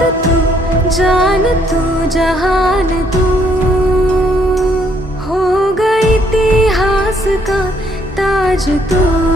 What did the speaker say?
तू, जान तू, जहान तू, हो गई इतिहास का ताज तू।